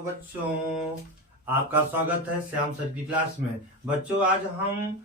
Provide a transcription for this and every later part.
बच्चों, आपका स्वागत है श्याम सर की क्लास में। बच्चों, आज हम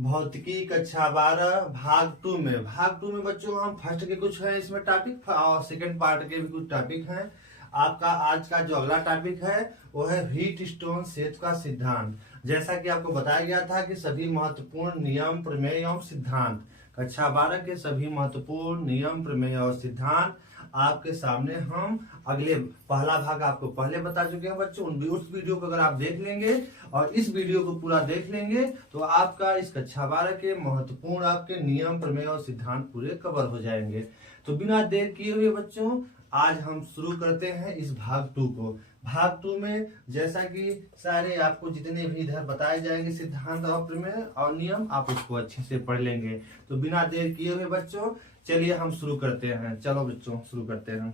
भौतिकी कक्षा 12 भाग 2 में बच्चों हम फर्स्ट के कुछ है इसमें टॉपिक और सेकंड पार्ट के भी कुछ टॉपिक हैं। आपका आज का जो अगला टॉपिक है वो है व्हीटस्टोन सेतु का सिद्धांत। जैसा कि आपको बताया गया था कि सभी महत्वपूर्ण नियम, प्रमेय एवं सिद्धांत, कक्षा 12 के सभी महत्वपूर्ण नियम, प्रमेय और सिद्धांत आपके सामने हम अगले पहला भाग आपको पहले बता चुके हैं बच्चों। उस वीडियो को अगर आप देख लेंगे और इस वीडियो को पूरा देख लेंगे तो आपका इस कक्षा 12 के महत्वपूर्ण आपके नियम, प्रमेय और सिद्धांत पूरे कवर हो जाएंगे। तो बिना देर किए हुए बच्चों, आज हम शुरू करते हैं इस भाग 2 को। भाग 2 में जैसा कि सारे आपको जितने भी इधर बताए जाएंगे सिद्धांत और प्रमेय और नियम, आप उसको अच्छे से पढ़ लेंगे। तो बिना देर किए हुए बच्चों, चलिए हम शुरू करते हैं। चलो बच्चों, शुरू करते हैं।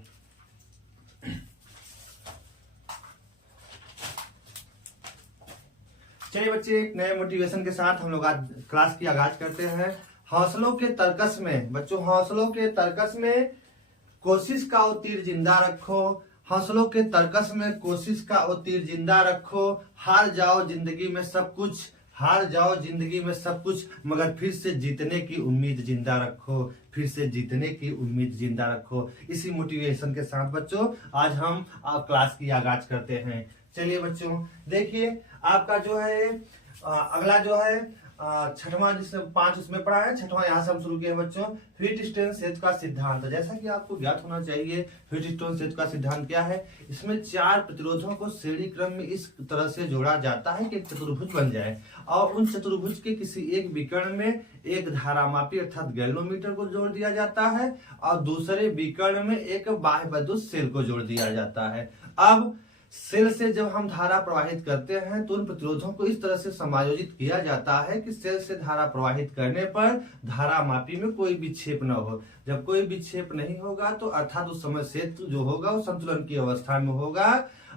चलिए बच्चे, एक नए मोटिवेशन के साथ हम लोग आज क्लास की आगाज करते हैं। हौसलों के तर्कस में बच्चों, हौसलों के तर्कस में कोशिश का वो तीर जिंदा रखो। हौसलों के तर्कस में कोशिश का वो तीर जिंदा रखो। हार जाओ जिंदगी में सब कुछ, हार जाओ जिंदगी में सब कुछ, मगर फिर से जीतने की उम्मीद जिंदा रखो, फिर से जीतने की उम्मीद जिंदा रखो। इसी मोटिवेशन के साथ बच्चों आज हम क्लास की आगाज करते हैं। चलिए बच्चों, देखिए आपका जो है अगला जो है छठवां, जिसमें 5 उसमें पढ़ा है, छठवां यहाँ से हम शुरू किए हैं बच्चों। व्हीटस्टोन सेतु का सिद्धांत। जैसा कि आपको ज्ञात होना चाहिए व्हीटस्टोन सेतु का सिद्धांत क्या है। इसमें 4 प्रतिरोधों को श्रेणी क्रम में इस तरह से जोड़ा जाता है कि एक चतुर्भुज बन जाए और उन चतुर्भुज के किसी एक विकर्ण में एक धारामापी अर्थात गैल्वेनोमीटर को जोड़ दिया जाता है और दूसरे विकर्ण में एक बाह्य विद्युत सेल को जोड़ दिया जाता है। अब सेल से जब हम धारा प्रवाहित करते हैं तो उन प्रतिरोधों को इस तरह से समायोजित किया जाता है कि सेल से धारा प्रवाहित करने पर धारा मापी में कोई विक्षेप न हो। जब कोई विक्षेप नहीं होगा तो अर्थात उस समय सेतु जो होगा वो संतुलन की अवस्था में होगा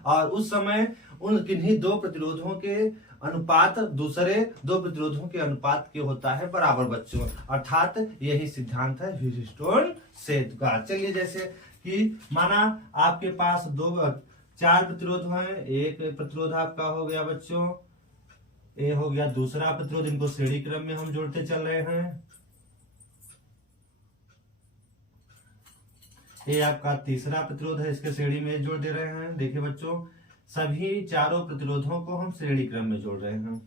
और उस समय उन किन्हीं 2 प्रतिरोधों के अनुपात दूसरे 2 प्रतिरोधों के अनुपात के होता है बराबर बच्चों, अर्थात यही सिद्धांत है व्हीटस्टोन सेतु का। चलिए, जैसे कि माना आपके पास 4 प्रतिरोध हैं। एक प्रतिरोध आपका हो गया बच्चों, ये हो गया दूसरा प्रतिरोध, इनको श्रेणी क्रम में हम जोड़ते चल रहे हैं। ये आपका तीसरा प्रतिरोध है, इसके श्रेणी में जोड़ दे रहे हैं। देखिए बच्चों, सभी चारों प्रतिरोधों को हम श्रेणी क्रम में जोड़ रहे हैं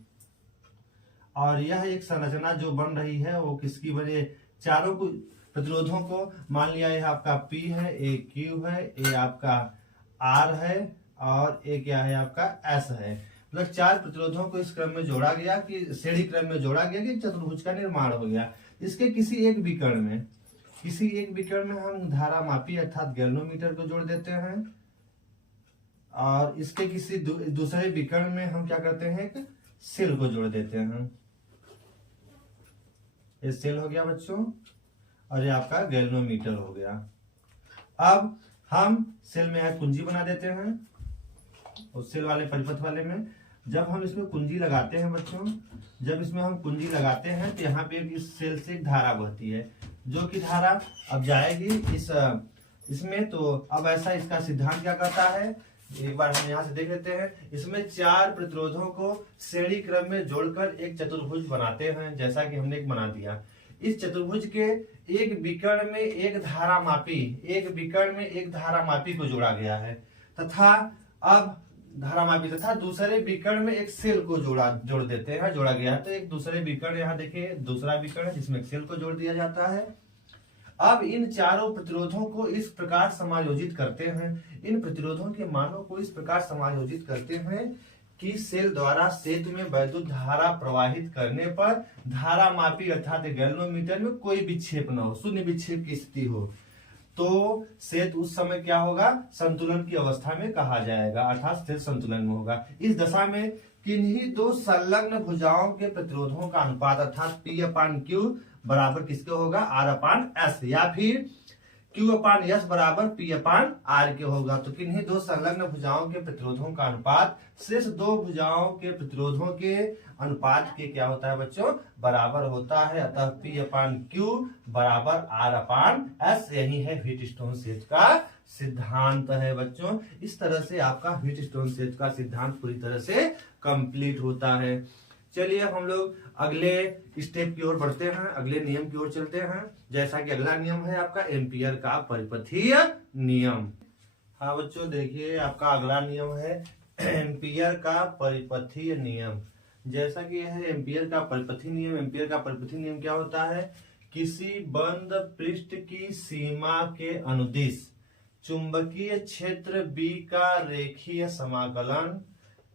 और यह एक संरचना जो बन रही है वो किसकी वजह, चारों प्रतिरोधों को मान लिया यह आपका P है, ये Q है, ये आपका R है और एक क्या है आपका S है। मतलब 4 प्रतिरोधों को इस क्रम में जोड़ा गया कि श्रेणी क्रम में जोड़ा गया कि चतुर्भुज का निर्माण हो गया। इसके किसी एक विकर्ण में हम धारामापी अर्थात गैल्वेनोमीटर को जोड़ देते हैं और इसके किसी दूसरे विकर्ण में हम क्या करते हैं, एक सेल को जोड़ देते हैं। ये सेल हो गया बच्चों और ये आपका गैल्वेनोमीटर हो गया। अब हम सेल में कुंजी बना देते हैं उस सेल वाले परिपथ वाले में। जब हम इसमें कुंजी लगाते हैं बच्चों, जब इसमें हम कुंजी लगाते हैं तो यहाँ पे इस सेल से एक धारा बहती है जो कि धारा अब जाएगी इसमें। तो अब ऐसा इसका सिद्धांत क्या कहता है, एक बार हम यहाँ से देख लेते हैं। इसमें 4 प्रतिरोधों को श्रेणी क्रम में जोड़कर एक चतुर्भुज बनाते हैं, जैसा कि हमने एक बना दिया। इस चतुर्भुज के एक विकर्ण में एक धारामापी को जोड़ा गया है तथा अब धारामापी तथा दूसरे विकर्ण में एक सेल को जोड़ देते हैं, जोड़ा गया है। तो एक दूसरे विकर्ण, यहाँ देखिए दूसरा विकर्ण है जिसमें एक सेल को जोड़ दिया जाता है। अब इन चारों प्रतिरोधों को इस प्रकार समायोजित करते हैं, इन प्रतिरोधों के मानों को इस प्रकार समायोजित करते हैं कि सेल द्वारा सेतु में वैद्युत धारा प्रवाहित करने पर धारामापी अर्थात गैल्वेनोमीटर में कोई विक्षेप न हो, शून्य विक्षेप की स्थिति हो। तो सेतु उस समय क्या होगा, संतुलन की अवस्था में कहा जाएगा, अर्थात सेतु संतुलन में होगा। इस दशा में किन्हीं 2 संलग्न भुजाओं के प्रतिरोधों का अनुपात अर्थात P/Q बराबर किसके होगा, R/S या फिर Q/S बराबर P/R के होगा। तो किन्हीं 2 संलग्न भुजाओं के प्रतिरोधों का अनुपात शेष 2 भुजाओं के प्रतिरोधों के अनुपात के क्या होता है बच्चों, बराबर होता है। अतः P/Q बराबर R/S, यही है व्हीटस्टोन सेतु का सिद्धांत है बच्चों। इस तरह से आपका व्हीटस्टोन सेज का सिद्धांत पूरी तरह से कंप्लीट होता है। चलिए हम लोग अगले स्टेप की ओर बढ़ते हैं, अगले नियम की ओर चलते हैं। जैसा कि अगला नियम है आपका एम्पियर का परिपथीय नियम। हाँ बच्चों देखिए, आपका अगला नियम है एम्पियर का परिपथीय नियम। जैसा कि यह है एम्पियर का परिपथीय नियम। एम्पियर का परिपथीय नियम क्या होता है? किसी बंद पृष्ठ की सीमा के अनुदिश चुंबकीय क्षेत्र B का रेखीय समाकलन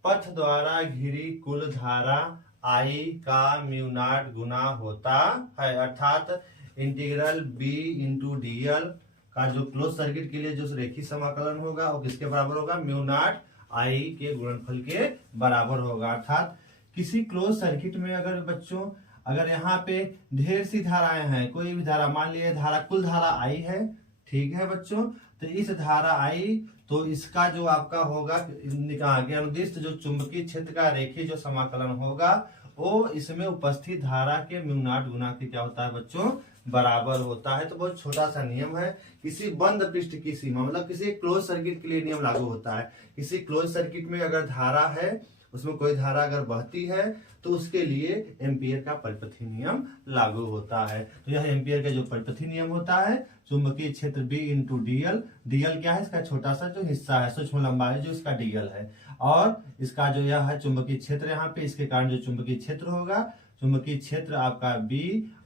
पथ द्वारा घिरी कुल धारा I का म्यू नॉट गुना होता है। अर्थात इंटीग्रल B इंटू DL का जो क्लोज सर्किट के लिए जो रेखीय समाकलन होगा वो किसके बराबर होगा? म्यू नॉट I के गुणनफल के बराबर होगा। अर्थात किसी क्लोज सर्किट में अगर बच्चों अगर यहाँ पे ढेर सी धाराएं हैं, कोई भी धारा मान लिया धारा कुल धारा I है, ठीक है बच्चों, तो इस धारा I तो इसका जो आपका होगा के अनुदिश जो चुंबकीय क्षेत्र का रेखीय जो समाकलन होगा वो इसमें उपस्थित धारा के म्यू नॉट गुना के क्या होता है बच्चों? बराबर होता है। तो बहुत छोटा सा नियम है। किसी बंद पृष्ठ की सीमा मतलब किसी क्लोज सर्किट के लिए नियम लागू होता है। किसी क्लोज सर्किट में अगर धारा है, उसमें कोई धारा अगर बहती है तो उसके लिए एम्पियर का परिपथीय नियम लागू होता है। तो यह एम्पियर का जो परिपथीय नियम होता है, चुंबकीय क्षेत्र B इंटू DL, DL क्या है? इसका छोटा सा जो हिस्सा है, सूक्ष्म लंबाई जो इसका DL है, और इसका जो यह है चुंबकीय क्षेत्र यहाँ पे, इसके कारण जो चुंबकीय क्षेत्र होगा, चुंबकीय क्षेत्र आपका B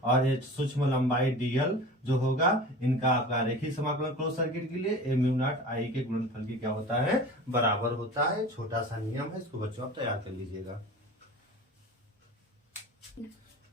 और ये सूक्ष्म लंबाई DL जो होगा, इनका आपका रेखीय समाकलन क्लोज सर्किट के लिए म्यू नॉट I के गुणनफल की क्या होता है? बराबर होता है। छोटा सा नियम है, इसको बच्चों आप तैयार कर लीजिएगा।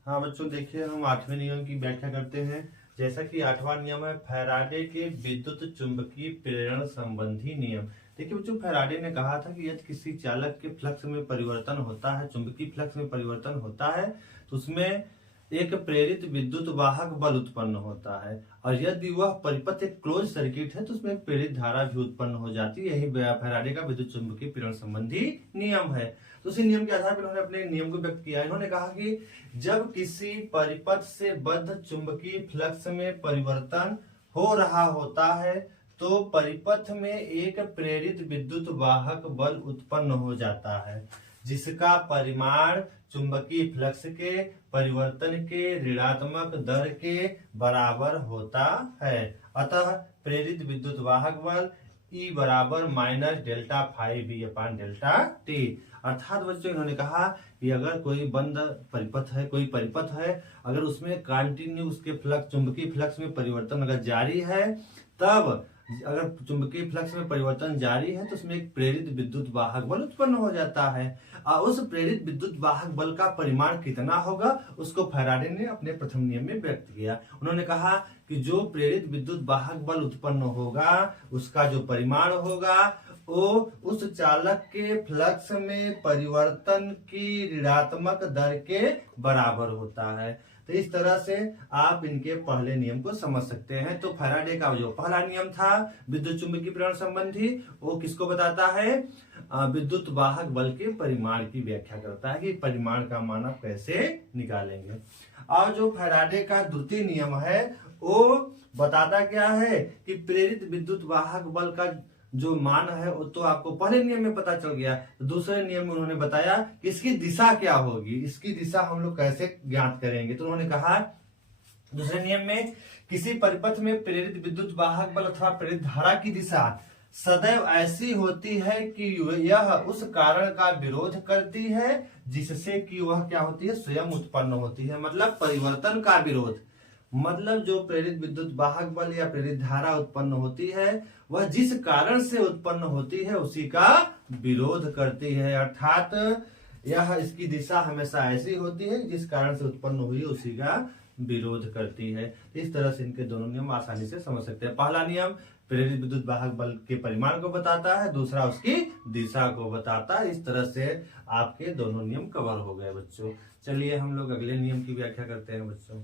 हाँ बच्चों देखिए, हम 8वें नियम की व्याख्या करते हैं। जैसा कि 8वां नियम है फैराडे के विद्युत चुंबकीय प्रेरण संबंधी नियम। देखिए बच्चों, फैराडे ने कहा था कि यदि किसी चालक के फ्लक्स में परिवर्तन होता है, चुंबकीय फ्लक्स में परिवर्तन होता है, तो उसमें एक प्रेरित विद्युत वाहक बल उत्पन्न होता है, और यदि वह परिपथ एक क्लोज सर्किट है तो उसमें एक प्रेरित धारा भी उत्पन्न हो जाती है। यही फैराडे का विद्युत चुंबकीय प्रेरण संबंधी नियम है। तो उसी नियम के आधार पर इन्होंने अपने नियम को व्यक्त किया। इन्होंने कहा कि जब किसी परिपथ से बद्ध चुंबकीय फ्लक्स में परिवर्तन हो रहा होता है तो परिपथ में एक प्रेरित विद्युत वाहक बल उत्पन्न हो जाता है, जिसका परिमाण चुंबकीय फ्लक्स के परिवर्तन के ऋणात्मक दर के बराबर होता है। अतः प्रेरित विद्युत वाहक बल E बराबर माइनस डेल्टा फाइव V अपान डेल्टा T। अर्थात बच्चों इन्होंने कहा कि अगर कोई बंद परिपथ है, कोई परिपथ है, अगर उसमें कंटिन्यू उसके फ्लक्स चुंबकीय फ्लक्स में परिवर्तन अगर जारी है, तब अगर चुंबकीय फ्लक्स में परिवर्तन जारी है तो उसमें एक प्रेरित विद्युत वाहक बल उत्पन्न हो जाता है। और उस प्रेरित विद्युत वाहक बल का परिमाण कितना होगा उसको फैराडे ने अपने प्रथम नियम में व्यक्त किया। उन्होंने कहा कि जो प्रेरित विद्युत वाहक बल उत्पन्न होगा उसका जो परिमाण होगा वो उस चालक के फ्लक्स में परिवर्तन की ऋणात्मक दर के बराबर होता है। तो इस तरह से आप इनके पहले नियम को समझ सकते हैं। तो फैराडे का जो पहला नियम था विद्युत चुंबकीय प्रेरण संबंधी, वो किसको बताता है? विद्युत वाहक बल के परिमाण की व्याख्या करता है कि परिमाण का मान आप कैसे निकालेंगे। और जो फैराडे का द्वितीय नियम है वो बताता क्या है कि प्रेरित विद्युत वाहक बल का जो मान है वो तो आपको पहले नियम में पता चल गया। तो दूसरे नियम में उन्होंने बताया कि इसकी दिशा क्या होगी, इसकी दिशा हम लोग कैसे ज्ञात करेंगे। तो उन्होंने कहा दूसरे नियम में किसी परिपथ में प्रेरित विद्युत वाहक बल अथवा प्रेरित धारा की दिशा सदैव ऐसी होती है कि यह उस कारण का विरोध करती है जिससे कि वह क्या होती है? स्वयं उत्पन्न होती है। मतलब परिवर्तन का विरोध, मतलब जो प्रेरित विद्युत वाहक बल या प्रेरित धारा उत्पन्न होती है वह जिस कारण से उत्पन्न होती है उसी का विरोध करती है। अर्थात यह इसकी दिशा हमेशा ऐसी होती है जिस कारण से उत्पन्न हुई उसी का विरोध करती है। इस तरह से इनके दोनों नियम आसानी से समझ सकते हैं। पहला नियम प्रेरित विद्युत वाहक बल के परिमाण को बताता है, दूसरा उसकी दिशा को बताता है। इस तरह से आपके दोनों नियम कवर हो गए बच्चों। चलिए हम लोग अगले नियम की व्याख्या करते हैं बच्चों।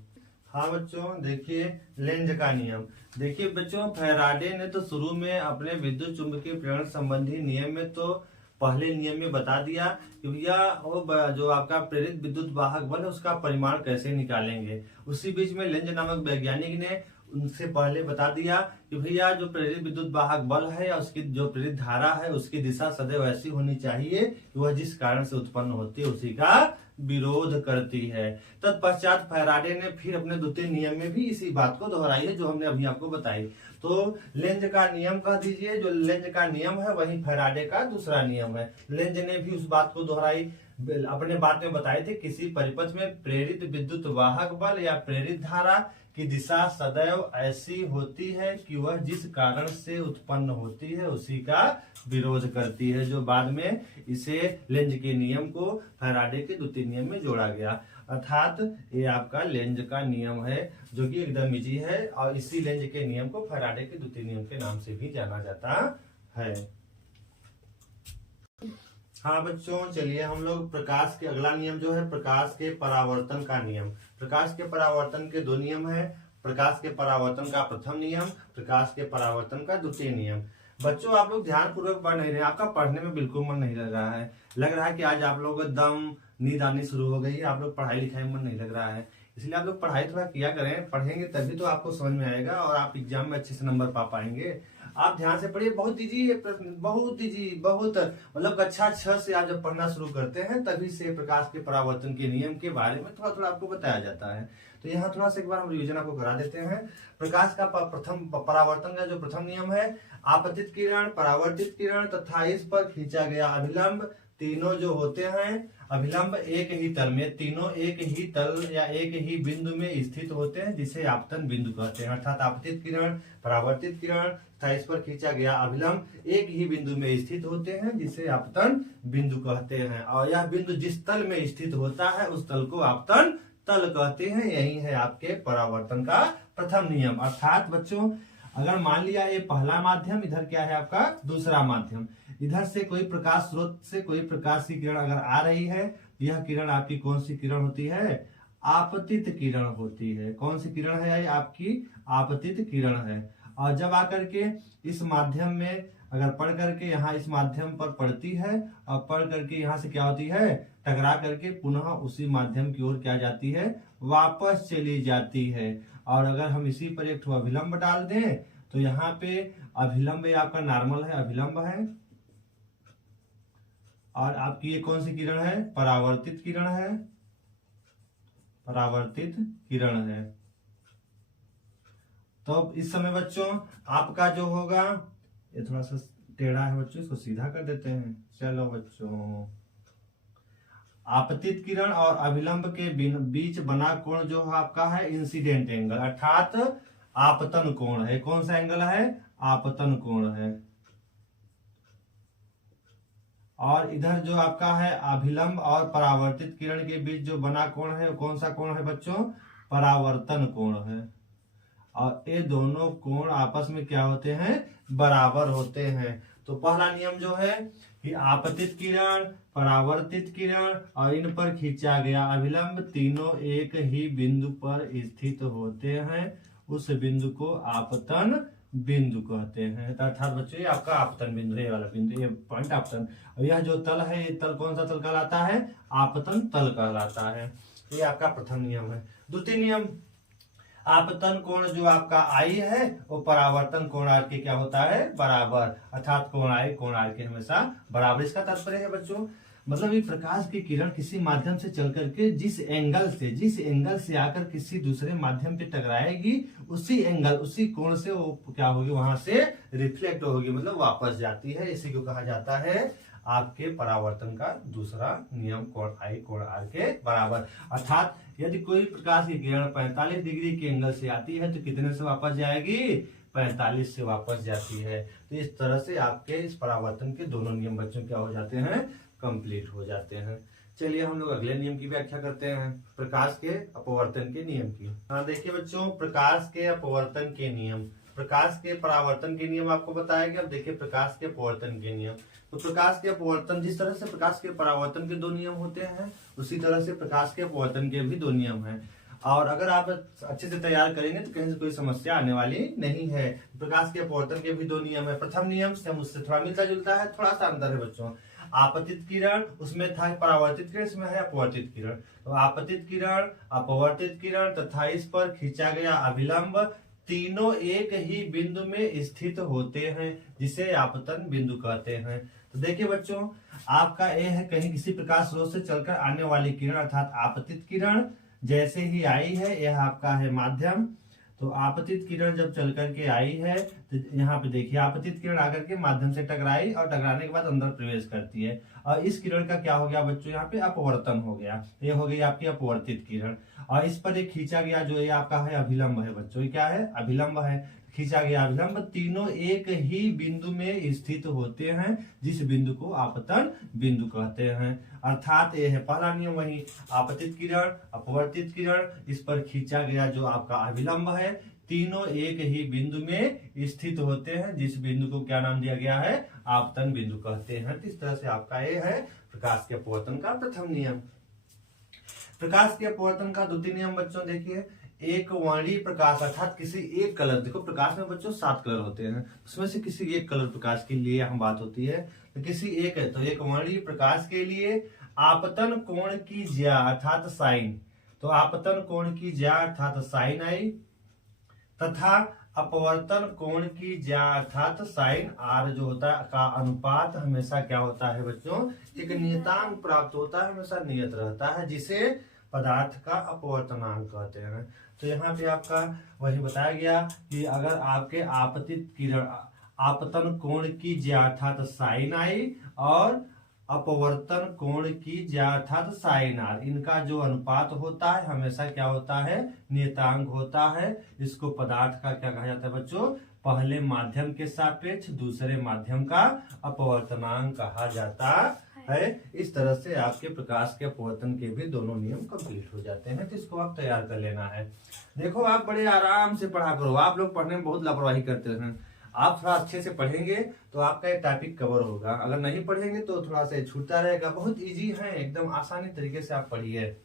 हाँ बच्चों देखिए लेंज का नियम। देखिए बच्चों, फैराडे ने तो शुरू में अपने विद्युत चुंबकीय प्रेरण संबंधी नियम में तो पहले नियम में बता दिया कि भैया वो जो आपका प्रेरित विद्युत वाहक बल है उसका परिमाण कैसे निकालेंगे। उसी बीच में लेंज नामक वैज्ञानिक ने उनसे पहले बता दिया कि भैया जो प्रेरित विद्युत वाहक बल है या उसकी जो प्रेरित धारा है उसकी दिशा सदैव ऐसी होनी चाहिए कि वह जिस कारण से उत्पन्न होती है उसी का विरोध करती है। तत्पश्चात फैराडे ने फिर अपने द्वितीय नियम में भी इसी बात को दोहराई है जो हमने अभी आपको बताई। तो लेंज का नियम कह दीजिए, जो लेंज का नियम है वही फैराडे का दूसरा नियम है। लेंज ने भी उस बात को दोहराई, अपने बात में बताए थे किसी परिपथ में प्रेरित विद्युत वाहक बल या प्रेरित धारा की दिशा सदैव ऐसी होती है कि वह जिस कारण से उत्पन्न होती है उसी का विरोध करती है, जो बाद में इसे लेंज के नियम को फैराडे के द्वितीय नियम में जोड़ा गया। अर्थात ये आपका लेंज का नियम है जो कि एकदम इजी है और इसी लेंज के नियम को फैराडे के द्वितीय नियम के नाम से भी जाना जाता है। हाँ बच्चों, चलिए हम लोग प्रकाश के अगला नियम जो है प्रकाश के परावर्तन का नियम। प्रकाश के परावर्तन के दो नियम है, प्रकाश के परावर्तन का प्रथम नियम, प्रकाश के परावर्तन का द्वितीय नियम। बच्चों आप लोग ध्यान पूर्वक पढ़ नहीं रहे, आपका पढ़ने में बिल्कुल मन नहीं लग रहा है। लग रहा है कि आज आप लोग एकदम नींद आनी शुरू हो गई है, आप लोग पढ़ाई लिखाई में मन नहीं लग रहा है। इसलिए आप लोग पढ़ाई थोड़ा किया करें, पढ़ेंगे तभी तो आपको समझ में आएगा और आप एग्जाम में अच्छे से नंबर पा पाएंगे। आप ध्यान से पढ़िए, बहुत इजी है प्रश्न, बहुत इजी, बहुत मतलब कक्षा 6 से आप जब पढ़ना शुरू करते हैं तभी से प्रकाश के परावर्तन के नियम के बारे में थोड़ा थोड़ा आपको बताया जाता है। तो यहाँ थोड़ा सा एक बार हम रिविजन आपको करा देते हैं। प्रकाश का प्रथम परावर्तन का जो प्रथम नियम है, आपतित किरण, परावर्तित किरण तथा इस पर खींचा गया अभिलंब तीनों जो होते हैं, अभिलंब एक ही तल में, तीनों एक ही तल या एक ही बिंदु में स्थित होते हैं जिसे आपतन बिंदु कहते हैं। अर्थात आपतित किरण, परावर्तित किरण तथा इस पर खींचा गया अभिलंब एक ही बिंदु में स्थित होते हैं जिसे आपतन बिंदु कहते हैं और यह बिंदु जिस तल में स्थित होता है उस तल को आपतन तल कहते हैं। यही है आपके परावर्तन का प्रथम नियम। अर्थात बच्चों अगर मान लिया ये पहला माध्यम, इधर क्या है आपका दूसरा माध्यम, इधर से कोई प्रकाश स्रोत से कोई प्रकाश की किरण अगर आ रही है, यह किरण आपकी कौन सी किरण होती है? आपतित किरण होती है। कौन सी किरण है? आपकी आपतित किरण है। और जब आकर के इस माध्यम में अगर पढ़ करके यहाँ इस माध्यम पर पड़ती है और पढ़ करके यहाँ से क्या होती है? टकरा करके पुनः उसी माध्यम की ओर क्या जाती है? वापस चली जाती है। और अगर हम इसी पर एक अभिलंब डाल दें तो यहाँ पे अभिलंब आपका नॉर्मल है, अभिलंब है, और आपकी ये कौन सी किरण है? परावर्तित किरण है, परावर्तित किरण है। तो इस समय बच्चों आपका जो होगा, ये थोड़ा सा टेढ़ा है बच्चों, इसको सीधा कर देते हैं। चलो बच्चों, आपतित किरण और अभिलंब के बीच बना कोण जो आपका है इंसिडेंट एंगल, अर्थात आपतन कोण है। कौन सा एंगल है? आपतन कोण है। और इधर जो आपका है अभिलंब और परावर्तित किरण के बीच जो बना कोण है, कौन सा कोण है बच्चों? परावर्तन कोण है। और ये दोनों कोण आपस में क्या होते हैं? बराबर होते हैं। तो पहला नियम जो है कि आपतित किरण, परावर्तित किरण और इन पर खींचा गया अभिलंब तीनों एक ही बिंदु पर स्थित होते हैं, उस बिंदु को आपतन बिंदु कहते हैं। अर्थात बच्चों ये आपका आपतन बिंदु है, ये वाला बिंदु, ये पॉइंट आपतन। और यह जो तल है, ये तल कौन सा तल कहलाता है? आपतन तल कहलाता है। ये आपका प्रथम नियम है। द्वितीय नियम, आपतन कोण जो आपका आई है वो परावर्तन कोण आर के क्या होता है? बराबर। अर्थात कोण आई कोण आर के हमेशा बराबर। इसका तात्पर्य है बच्चों, मतलब ये प्रकाश की किरण किसी माध्यम से चल करके जिस एंगल से आकर किसी दूसरे माध्यम पे टकराएगी, उसी एंगल, उसी कोण से वो क्या होगी? वहां से रिफ्लेक्ट होगी, मतलब वापस जाती है। इसी को कहा जाता है आपके परावर्तन का दूसरा नियम, कोण आई कोण आर के बराबर। अर्थात यदि कोई प्रकाश की किरण 45 डिग्री के एंगल से आती है तो कितने से वापस जाएगी? 45 से वापस जाती है। तो इस तरह से आपके इस परावर्तन के दोनों नियम बच्चों क्या हो जाते हैं? कंप्लीट हो जाते हैं। चलिए हम लोग अगले नियम की व्याख्या करते हैं, प्रकाश के अपवर्तन के नियम की। हाँ देखिए बच्चों, प्रकाश के अपवर्तन के नियम, प्रकाश के परावर्तन के नियम आपको बताया गया। अब देखिए प्रकाश के अपवर्तन के नियम। तो प्रकाश के अपवर्तन, जिस तरह से प्रकाश के परावर्तन के दो नियम होते हैं उसी तरह से प्रकाश के अपवर्तन के भी दो नियम हैं। और अगर आप अच्छे से तैयार करेंगे तो कहीं से कोई समस्या आने वाली नहीं है। प्रकाश के अपवर्तन के भी दो नियम है। प्रथम नियम से उससे थोड़ा मिलता जुलता है, थोड़ा सा अंतर है बच्चों। आपतित किरण, उसमें था परावर्तित किरण, इसमें है अपवर्तित किरण। तो आपतित किरण, अपवर्तित किरण तथा इस पर खींचा गया अभिलंब तीनों एक ही बिंदु में स्थित होते हैं, जिसे आपतन बिंदु कहते हैं। तो देखिए बच्चों, आपका ए है कहीं किसी प्रकाश स्रोत से चलकर आने वाली किरण अर्थात आपतित किरण जैसे ही आई है, यह आपका है माध्यम। तो आपतित किरण जब चल करके आई है तो यहाँ पे देखिए आपतित किरण आकर के माध्यम से टकराई और टकराने के बाद अंदर प्रवेश करती है, और इस किरण का क्या हो गया बच्चों, यहाँ पे अपवर्तन हो गया। ये हो गई आपकी अपवर्तित किरण, और इस पर एक खींचा गया जो ये आपका है अभिलंब है बच्चों। ये क्या है, अभिलंब है। खींचा गया अभिलंब तीनों एक ही बिंदु में स्थित होते हैं, जिस बिंदु को आपतन बिंदु कहते हैं। अर्थात ये है पहला नियम वही, आपतित किरण अपवर्तित किरण, इस पर खींचा गया जो आपका अभिलंब है, तीनों एक ही बिंदु में स्थित होते हैं, जिस बिंदु को क्या नाम दिया गया है, आपतन बिंदु कहते हैं। तो इस तरह से आपका ये है प्रकाश के अपवर्तन का प्रथम नियम। प्रकाश के अपवर्तन का द्वितीय नियम बच्चों देखिए, एक वर्णीय प्रकाश अर्थात किसी एक कलर, देखो प्रकाश में बच्चों 7 कलर होते हैं, उसमें से किसी एक कलर प्रकाश के लिए हम बात होती है, तो किसी एक है, तो एक वर्णीय प्रकाश के लिए आपतन कोण की ज्या अर्थात साइन, तो आपतन कोण की ज्या अर्थात साइन आई, तथा अपवर्तन कोण की ज्या अर्थात साइन आर जो होता है का अनुपात हमेशा क्या होता है बच्चों, एक नियतांक प्राप्त होता है, हमेशा नियत रहता है, जिसे पदार्थ का अपवर्तनांक कहते हैं। तो यहाँ पे आपका वही बताया गया कि अगर आपके आपतित किरण आपतन कोण की ज्या अर्थात साइन आई और अपवर्तन कोण की ज्या अर्थात साइन आर, इनका जो अनुपात होता है हमेशा क्या होता है, नियतांक होता है। इसको पदार्थ का क्या कहा जाता है बच्चों, पहले माध्यम के सापेक्ष दूसरे माध्यम का अपवर्तनांक कहा जाता है। इस तरह से आपके प्रकाश के अपवर्तन के भी दोनों नियम कंप्लीट हो जाते हैं। तो इसको आप तैयार कर लेना है। देखो आप बड़े आराम से पढ़ा करो, आप लोग पढ़ने में बहुत लापरवाही करते हैं। आप थोड़ा अच्छे से पढ़ेंगे तो आपका ये टॉपिक कवर होगा, अगर नहीं पढ़ेंगे तो थोड़ा सा छूटता रहेगा। बहुत इजी है, एकदम आसानी तरीके से आप पढ़िए।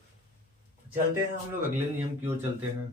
चलते हैं हम लोग अगले नियम की ओर चलते हैं।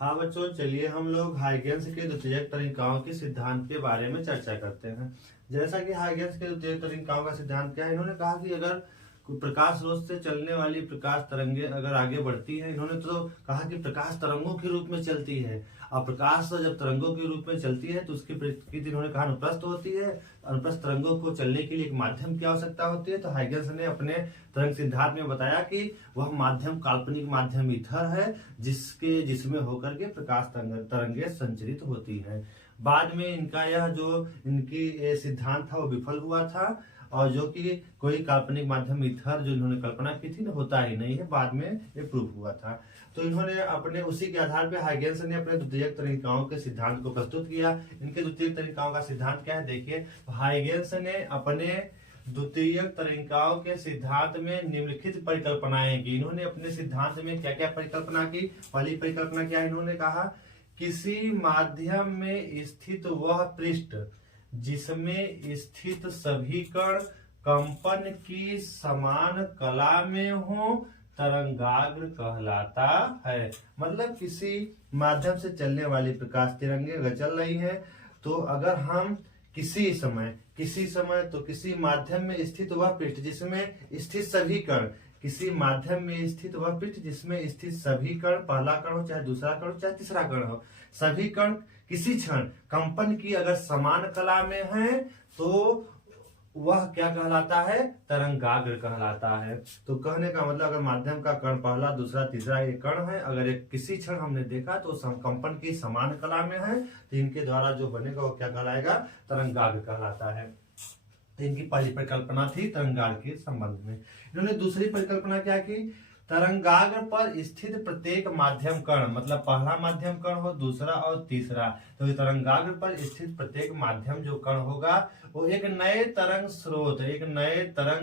हाँ बच्चों, चलिए हम लोग हाइगेंस के द्वितीयक तरीकाओं के सिद्धांत के बारे में चर्चा करते हैं। जैसा कि हाइगेंस के द्वितीयक तरीकाओं का सिद्धांत क्या है, इन्होंने कहा कि अगर प्रकाश स्रोत से चलने वाली प्रकाश तरंगे अगर आगे बढ़ती है, इन्होंने तो कहा कि प्रकाश तरंगों के रूप में चलती है, और प्रकाश जब तरंगों के रूप में चलती है तो उसकी प्रकृति इन्होंने कहा अनुप्रस्थ होती है। अनुप्रस्थ तरंगों को चलने के लिए एक माध्यम की आवश्यकता होती है। तो हाइगेंस ने अपने तरंग सिद्धांत में बताया कि वह माध्यम काल्पनिक माध्यम ईथर है, जिसमें होकर के प्रकाश तरंगे संचरित होती है। बाद में इनका यह जो इनकी सिद्धांत था वो विफल हुआ था, और जो कि कोई काल्पनिक माध्यम ईथर जो इन्होंने कल्पना की थी होता ही नहीं है, बाद में ये प्रूव हुआ था। तो इन्होंने अपने उसी के आधार पर हाइगेंस ने अपने द्वितीयक तरीकाओं के सिद्धांत को प्रस्तुत किया। इनके द्वितीयक तरीकाओं का सिद्धांत क्या है देखिए, हाइगेंस ने अपने द्वितीयक तरीकाओं के सिद्धांत में निम्नलिखित परिकल्पनाएं की। इन्होंने अपने सिद्धांत में क्या क्या परिकल्पना की। पहली परिकल्पना क्या, इन्होंने कहा किसी माध्यम में स्थित वह पृष्ठ जिसमें स्थित सभी कण कंपन की समान कला में हो तरंगाग्र कहलाता है। मतलब किसी माध्यम से चलने वाली प्रकाश तरंगे अगर चल रही है, तो अगर हम किसी समय तो किसी माध्यम में स्थित वह पृष्ठ जिसमें स्थित सभी कण, किसी माध्यम में स्थित वह पृष्ठ जिसमें स्थित सभी कण, पहला कण हो चाहे दूसरा कण हो चाहे तीसरा कण हो, सभी कण किसी क्षण कंपन की अगर समान कला में है तो वह क्या कहलाता है, तरंगाग्र कहलाता है। तो कहने का मतलब अगर माध्यम का कण पहला दूसरा तीसरा एक कण है, अगर एक किसी क्षण हमने देखा तो कंपन की समान कला में है, तो इनके द्वारा जो बनेगा वो क्या कहलाएगा, तरंगाग्र कहलाता है। तो इनकी पहली परिकल्पना थी तरंगाग्र के संबंध में। इन्होंने दूसरी परिकल्पना क्या की, तरंगाग्र पर स्थित प्रत्येक माध्यम कण, मतलब पहला माध्यम कण हो दूसरा और तीसरा, तो तरंगाग्र पर स्थित प्रत्येक माध्यम जो कण होगा वो एक नए तरंग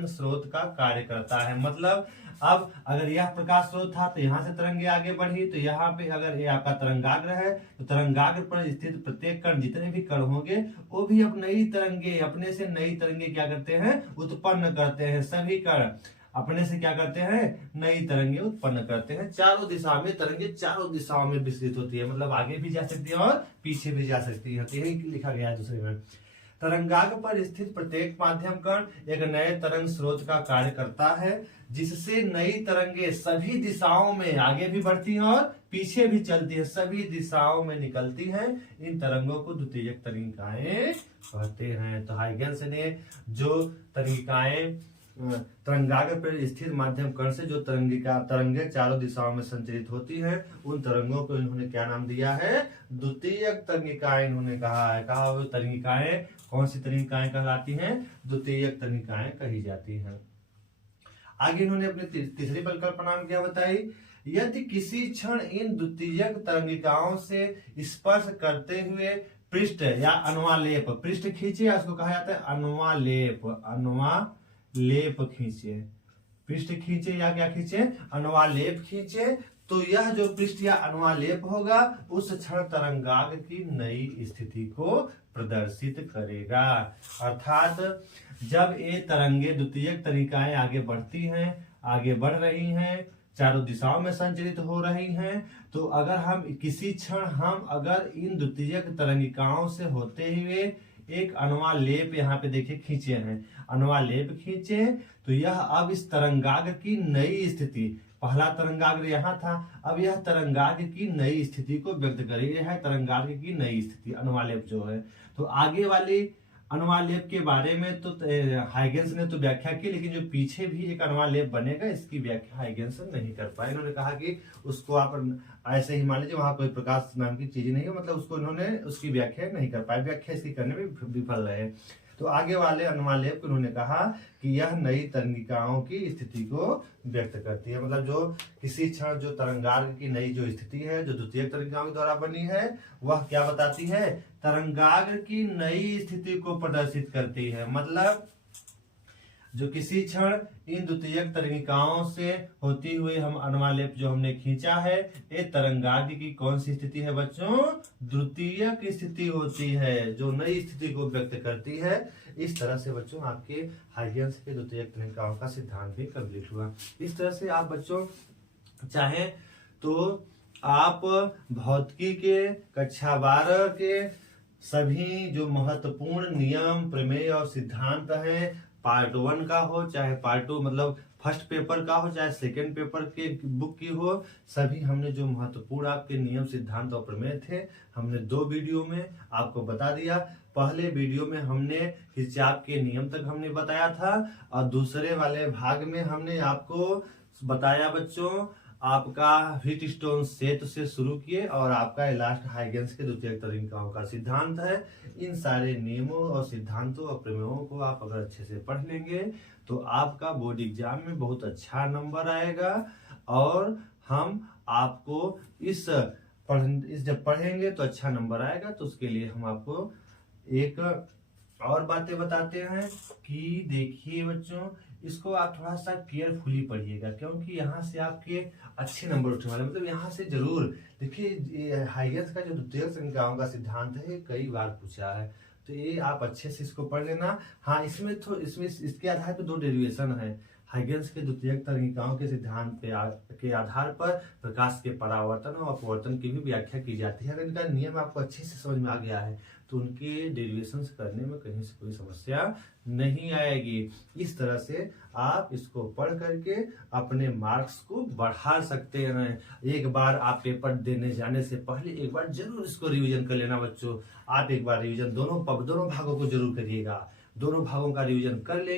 स्रोत का कार्य करता है। मतलब अब अगर यह प्रकाश स्रोत था तो यहाँ से तरंगे आगे बढ़ी, तो यहाँ पे अगर ये आपका तरंगाग्र है तो तरंगाग्र पर स्थित प्रत्येक कण जितने भी कण होंगे वो भी अब नई तरंगे, अपने से नई तरंगे क्या करते हैं, उत्पन्न करते हैं। सभी कण अपने से क्या करते हैं, नई तरंगे उत्पन्न करते हैं। चारों दिशा में तरंगे चारों दिशाओं में विस्तृत होती है, मतलब आगे भी जा सकती है और पीछे भी जा सकती है। तो यही लिखा गया है दूसरे में। तरंगाग्र पर स्थित प्रत्येक माध्यम कण एक नए तरंग स्रोत का कार्य करता है, जिससे नई तरंगे सभी दिशाओं में आगे भी बढ़ती हैं और पीछे भी चलती है, सभी दिशाओं में निकलती हैं। इन तरंगों को द्वितीयक तरंगिकाएं कहते हैं। तो हाइगेंस ने जो तरंगिकाएं तरंगाग्र पर स्थिर माध्यम कण से जो तरंगे चारों दिशाओं में संचरित होती हैं, उन तरंगों को इन्होंने क्या नाम दिया है? द्वितीयक तरंगिकाएं इन्होंने कहा है। कहा वो तरंगिकाएं कौन सी तरंगिकाएं कहलाती हैं? द्वितीयक तरंगिकाएं कही जाती हैं। आगे इन्होंने अपनी तीसरी परिकल्पना में क्या बताई? यदि किसी क्षण इन द्वितीयक तरंगिकाओं से स्पर्श करते हुए पृष्ठ या अनुवालेप, पृष्ठ खींचे या उसको कहा जाता है अनुवालेप, अनुवालेप खींचे, पृष्ठ खींचे या क्या खींचे? अनुवालेप खींचे, तो यह जो पृष्ठ या अनुवालेप होगा उस क्षण तरंगाग्र की नई स्थिति को प्रदर्शित करेगा। अर्थात जब ये तरंगे द्वितीयक तरंगिकाएं आगे बढ़ती हैं, आगे बढ़ रही हैं, चारों दिशाओं में संचरित हो रही हैं, तो अगर हम किसी क्षण हम अगर इन द्वितीयक तरंगिकाओं से होते हुए एक अनुवालेप यहाँ पे देखिए खींचे हैं, अनुवालेप खींचे, तो यह अब इस तरंगाग्र की नई स्थिति, पहला तरंगाग्र यहाँ था, अब यह तरंगाग्र की नई स्थिति को व्यक्त करेगी। यह है तरंगाग्र की नई स्थिति, अनुवालेप जो है। तो आगे वाली अनुवालेप के बारे में तो हाइगेंस ने तो व्याख्या की, लेकिन जो पीछे भी एक अनुवालेप बनेगा इसकी व्याख्या हाइगेंस नहीं कर पाए। इन्होंने कहा कि उसको आप ऐसे ही मान लीजिए, वहां कोई प्रकाश नाम की चीज नहीं है, मतलब उसको इन्होंने उसकी व्याख्या नहीं कर पाए, व्याख्या इसकी करने में विफल रहे। तो आगे वाले अनुवालेप को उन्होंने कहा कि यह नई तरंगिकाओं की स्थिति को व्यक्त करती है, मतलब जो किसी क्षण जो तरंगाग्र की नई जो स्थिति है जो द्वितीयक तरंगिकाओं के द्वारा बनी है, वह क्या बताती है? तरंगाग्र की नई स्थिति को प्रदर्शित करती है। मतलब जो किसी क्षण इन द्वितीयक तरंगिकाओं से होती हुई हम अनुवालेप जो हमने खींचा है, ये तरंगाग्र की कौन सी स्थिति है बच्चों? द्वितीयक स्थिति होती है, जो नई स्थिति को व्यक्त करती है। इस तरह से बच्चों आपके हाइगेंस के द्वितीयक तरंगिकाओं का सिद्धांत भी कंप्लीट हुआ। इस तरह से आप बच्चों चाहे तो आप भौतिकी के कक्षा 12 के सभी जो महत्वपूर्ण नियम, प्रमेय और सिद्धांत हैं, पार्ट 1 का हो चाहे पार्ट 2 मतलब फर्स्ट पेपर का हो चाहे सेकंड पेपर के बुक की हो, सभी हमने जो महत्वपूर्ण आपके नियम, सिद्धांत और प्रमेय थे, हमने 2 वीडियो में आपको बता दिया। पहले वीडियो में हमने हिसाब के नियम तक हमने बताया था, और दूसरे वाले भाग में हमने आपको बताया बच्चों आपका व्हीटस्टोन सेट से शुरू किए और आपका लास्ट हाइगेंस के द्वितीयक तरंगिकाओं का सिद्धांत है। इन सारे नियमों और सिद्धांतों और प्रमेयों को आप अगर अच्छे से पढ़ लेंगे तो आपका बोर्ड एग्जाम में बहुत अच्छा नंबर आएगा। और हम आपको जब पढ़ेंगे तो अच्छा नंबर आएगा, तो उसके लिए हम आपको एक और बातें बताते हैं कि देखिए बच्चों, इसको आप थोड़ा सा केयरफुली पढ़िएगा, क्योंकि यहाँ से आपके अच्छे नंबर उठने वाले, मतलब यहाँ से जरूर देखिए हाइगेंस का जो द्वितीयक तरंगिकाओं का सिद्धांत है कई बार पूछा है, तो ये आप अच्छे से इसको पढ़ लेना। हाँ, इसमें इसके आधार पर 2 डेरिवेशन है। हाइगेंस के द्वितीयक तरंगिकाओं के सिद्धांत के आधार पर प्रकाश के परावर्तन और अपवर्तन की भी व्याख्या की जाती है। अगर इनका नियम आपको अच्छे से समझ में आ गया है तो उनके डेरिवेशंस करने में कहीं से कोई समस्या नहीं आएगी। इस तरह से आप इसको पढ़ करके अपने मार्क्स को बढ़ा सकते हैं। एक बार आप पेपर देने जाने से पहले एक बार जरूर इसको रिवीजन कर लेना बच्चों। आप एक बार रिवीजन दोनों भागों को जरूर करिएगा, दोनों भागों का रिवीजन कर लेंगे